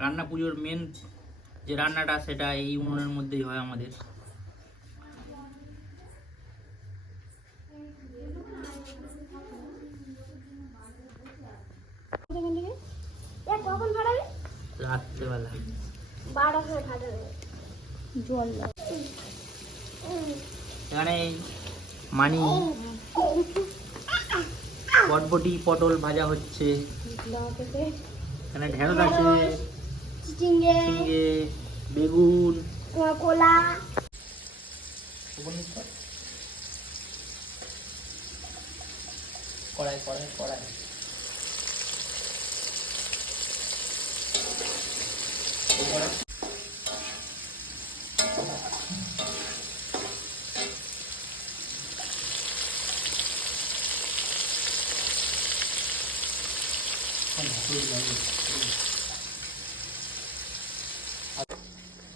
রান্না পুজোর মেন যে রান্নাটা, সেটা এই উনুনের মধ্যেই হয় আমাদের। রাত্রেবেলা। এখানে মানি, বটবটি, পটল ভাজা হচ্ছে। এখানে ঢেঁড়স আছে। ঝিঙে বেগুন। কোলা কড়াই কড়াই কড়াই।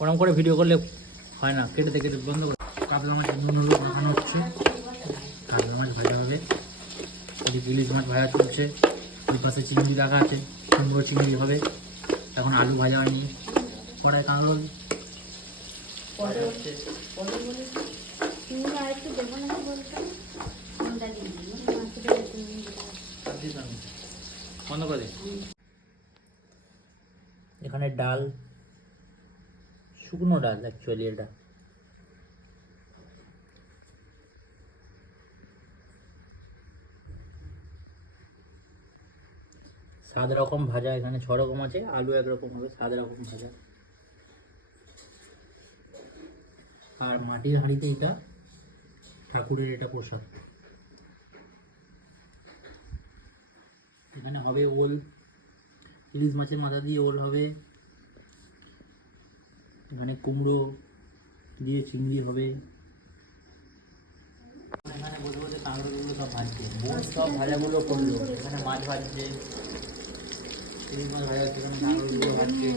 ওরকম করে ভিডিও করলে হয় না কেটে কেটে বন্ধ করে কাতলা মাছ নুন হলুদ মাখানো হচ্ছে। কাতলা মাছ ভাজা হবে। ওদিকে ইলিশ মাছ ভাজা চলছে। ওই পাশে চিংড়ি রাখা আছে কুমড়ো চিংড়ি হবে। এখন আলু ভাজা হয়নি। কড়াই কাঁকড় বন্ধ করে এখানে ডাল শুকনো ডাল অ্যাকচুয়ালি এটা। সাত রকম ভাজা, এখানে ছ রকম আছে, আলু একরকম হবে সাত রকম ভাজা। আর মাটির হাঁড়িতে এটা, ঠাকুরের এটা প্রসাদ। এখানে হবে ওল, ইলিশ মাছের মাথা দিয়ে ওল হবে। এখানে কুমড়ো, দিয়ে চিংড়ি হবে। এখানে বসে বসে কাঁকড়গুলো সব ভাজছে। বোন সব ভাজাগুলো করল। এখানে মাছ ভাজছে। ইলিশ মাছ ভাজা হচ্ছে, এখানে কাঁকড়গুলো ভাজছে।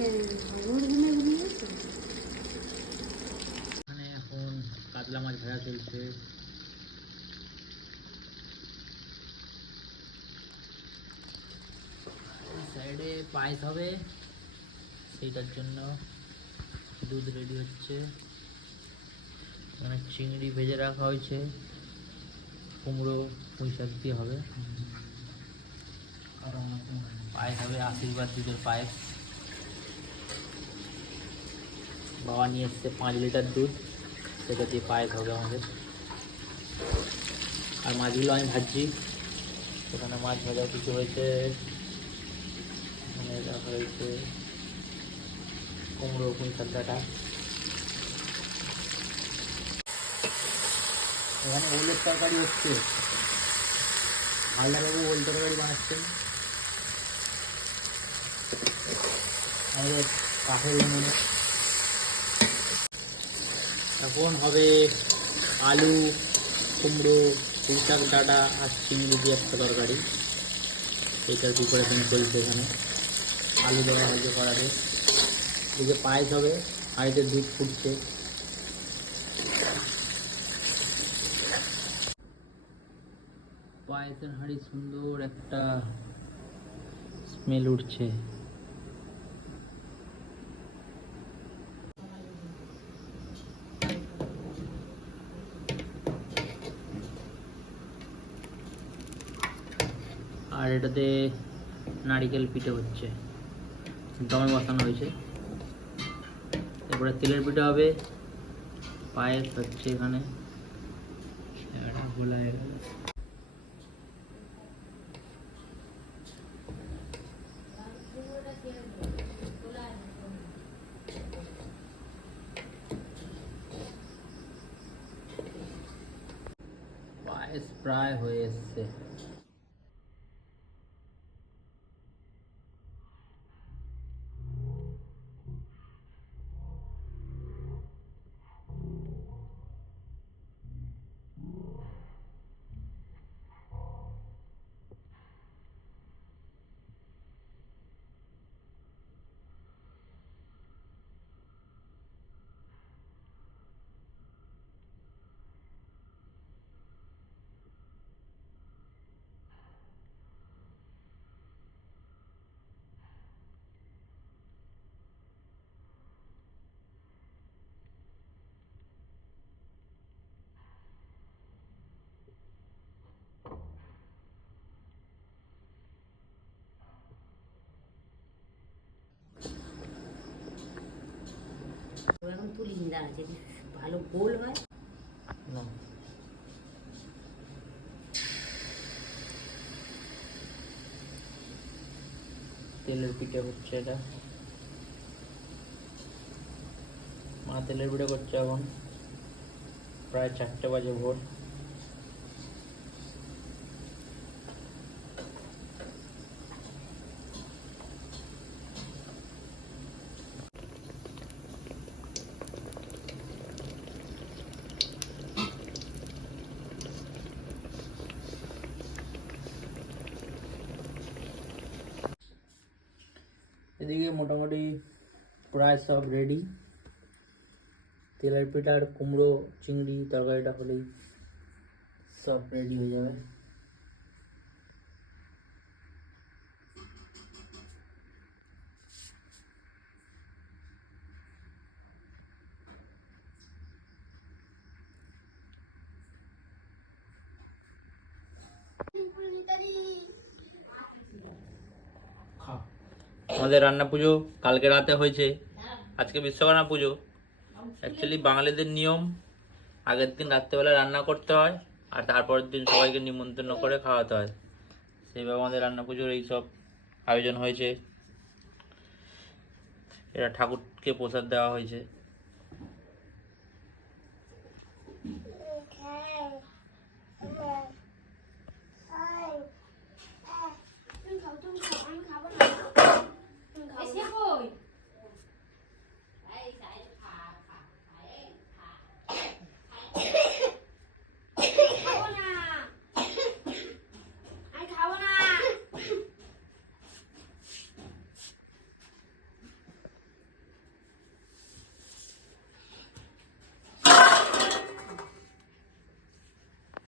এখানে এখন কাতলা মাছ ভাজা চলছে। সাইডে পায়েস হবে, সেইটার জন্য। দুধ রেডি হচ্ছে। এখানে চিংড়ি ভেজে রাখা হয়েছে। কুমড়ো পুঁই শাক দিয়ে হবে। পায়েস হবে আশীর্বাদ দুধের পায়েস বাবা নিয়ে এসছে পাঁচ লিটার দুধ। সেটা দিয়ে পায়েস হবে আমাদের। আর মাছগুলো আমি ভাজছি। সেখানে মাছ ভাজা কিছু হয়েছে। হয়েছে কুমড়ো শাক ডাটা এখানে ওলের তরকারি হচ্ছে। হালদাবাবু ওল তরকারি বানাচ্ছেন। আমাদের কাঠের উনুনে। এখন হবে আলু, কুমড়ো শাক ডাটা আর চিংড়ি দিয়ে একটা তরকারি। এইটার প্রিপারেশন চলছে এখানে। আলু দেওয়া হয়েছে কড়াতে এদিকে পায়েস হবে হাঁড়িতে দুধ ফুটছে। পায়েসের হাঁড়ি সুন্দর একটা স্মেল উঠছে। আর এটাতে নারিকেল পিঠে হচ্ছে। দমে বসানো হয়েছে। এরপরে তেলের পিঠে হবে পায়েস হচ্ছে এখানে এটা গোলা হয়ে গেল। পায়েস প্রায় হয়ে এসছে পাতলা যদি ভালো গোল হয়। তেলের পিঠে হচ্ছে এটা। মা তেলের পিঠে করছে এখন। প্রায় চারটে বাজে ভোর। এদিকে মোটামুটি প্রায় সব রেডি তেলের পিঠার কুমড়ো, চিংড়ি, তরকারিটা হলেই সব রেডি হয়ে যাবে। আমাদের রান্না পুজো কালকে রাতে হয়েছে। আজকে বিশ্বকর্মা পুজো। অ্যাকচুয়ালি বাঙালিদের নিয়ম, আগের দিন রাত্রেবেলা রান্না করতে হয়, আর তারপরের দিন সবাইকে নিমন্ত্রণ করে খাওয়াতে হয়। সেইভাবে আমাদের রান্না পুজোর এইসব আয়োজন হয়েছে। এটা ঠাকুরকে প্রসাদ দেওয়া হয়েছে।